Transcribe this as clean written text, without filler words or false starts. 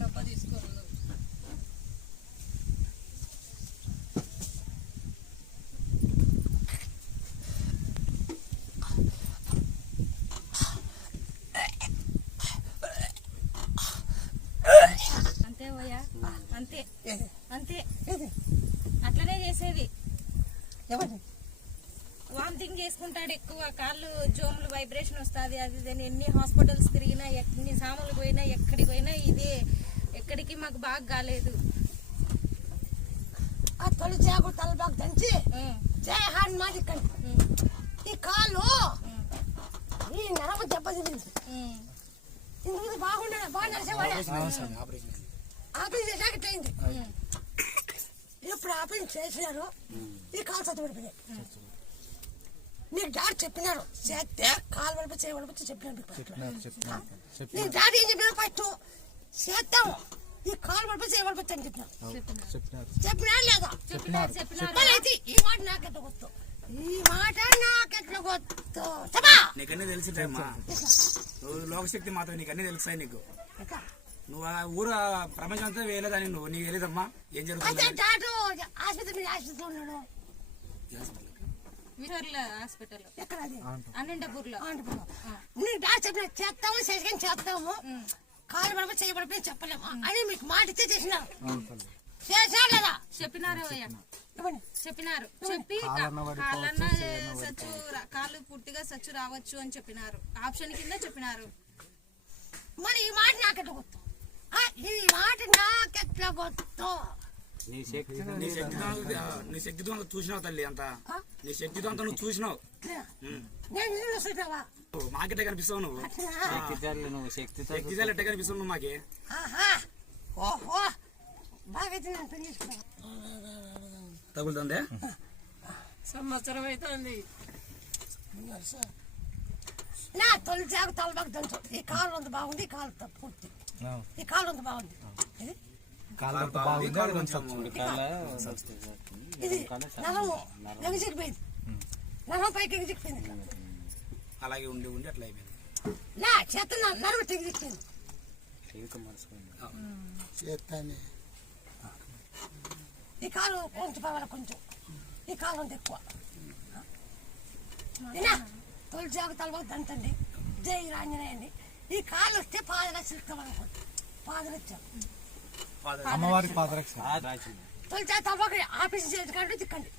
డబ్బా తీసుకోరు అంతే పోయా అంతే అంతే అట్లనే చేసేది. వామిటింగ్ చేసుకుంటాడు ఎక్కువ, కాళ్ళు జోములు వైబ్రేషన్ వస్తుంది. అది ఎన్ని హాస్పిటల్స్ తిరిగినా ఎన్ని సాములు పోయినా ఎక్కడికి పోయినా ఇదే, ఎక్కడికి మాకు బాగా కాలేదు. ఆ తొలి జాగు తలబాగు దంచి జయ హాన్ మాది ఈ కాళ్ళు ఈ నరము దెబ్బతింది. ఇందుకు బాగుండే బాగా నడిచేవాడే ఆపరేషన్ చేశాక ఇట్లయింది. ఇప్పుడు ఆపరేషన్ చేసినారు, ఈ కాలు చదువుడిపోయినాయి. నీకు డాక్టర్ చెప్పినారు చేస్తే కాలు వడిపి చేయబడిపోతే చెప్పినారు. నీకు డాక్టర్ ఏం చెప్పినారు? ఫస్ట్ చేస్తాము ఈ కాలు వడిపి చేయబడిపోతే అని చెప్పినా లేదా? అయితే ఈ మాట నాకెట్లా గుర్తు, ఈ మాట నాకెట్లా గుర్తు చెప్పా. నీకన్నీ తెలిసిటమ్మా, నువ్వు లోకశక్తి మాత్రం నీకన్నీ తెలుస్తాయి. నీకు నువ్వు ఆ ఊరు ప్రపంచం అంతా వేయలేదని నీకు తెలియదమ్మా ఏం జరుగుతుంది. ఆసుపత్రి ఉన్నాడు హాస్పిటల్ అనంతపూర్లో. నీకు డాక్టర్ చెప్పిన చేస్తాము చేసుకొని చేస్తాము, కాలు పడిపో చేయబడిపోయి చెప్పలేము అని మీకు మాట ఇచ్చే చేసినారు. చేసినా లేదా? చెప్పినారు చెప్పినారు చెప్పి కాళ్ళు పూర్తిగా సచ్చు రావచ్చు అని చెప్పినారు. ఆప్షన్ కింద చెప్పినారు. మరి ఈ మాట నాకెట్లా గుర్తు, ఈ మాట నాకెట్లా గుర్తు? నీ శక్తితో చూసినావు తల్లి, అంతా నీ శక్తితో అంతా నువ్వు చూసినావు. మాకెట్టే కనిపిస్తావు నువ్వు, శక్తిశాలి ఎట్టే కనిపిస్తావు నువ్వు మాకే. తగులుతుందే సంవత్సరం అవుతుంది. నా తొలి జాగు తలబాగు దంచు. ఈ కాలు అంత బాగుంది, ఈ కాలు పూర్తి, ఈ కాలు అంత బాగుంది. ఇది నరము ఎగిసిపోయింది, నరం పైకి ఎగిసిపోయింది. అలాగే ఉండి ఉండి అట్లా అయిపోయింది. నా చేత నరము తెగిసిపోయింది. ఈ కాలు కొంచెం పర్వాల, కొంచెం ఈ కాలు అంత ఎక్కువ. తొలి జాగు తలబాగు దంతండి. జై రాంజనేయండి. ఈ కాలు వస్తే పాదరక్ష ఇస్తామనుకోండి, పాదరక్ష అమ్మవారి పాదరక్ష తొలి జాగు తలబాగు ఆఫీస్ చేసి కంటే తిక్కండి.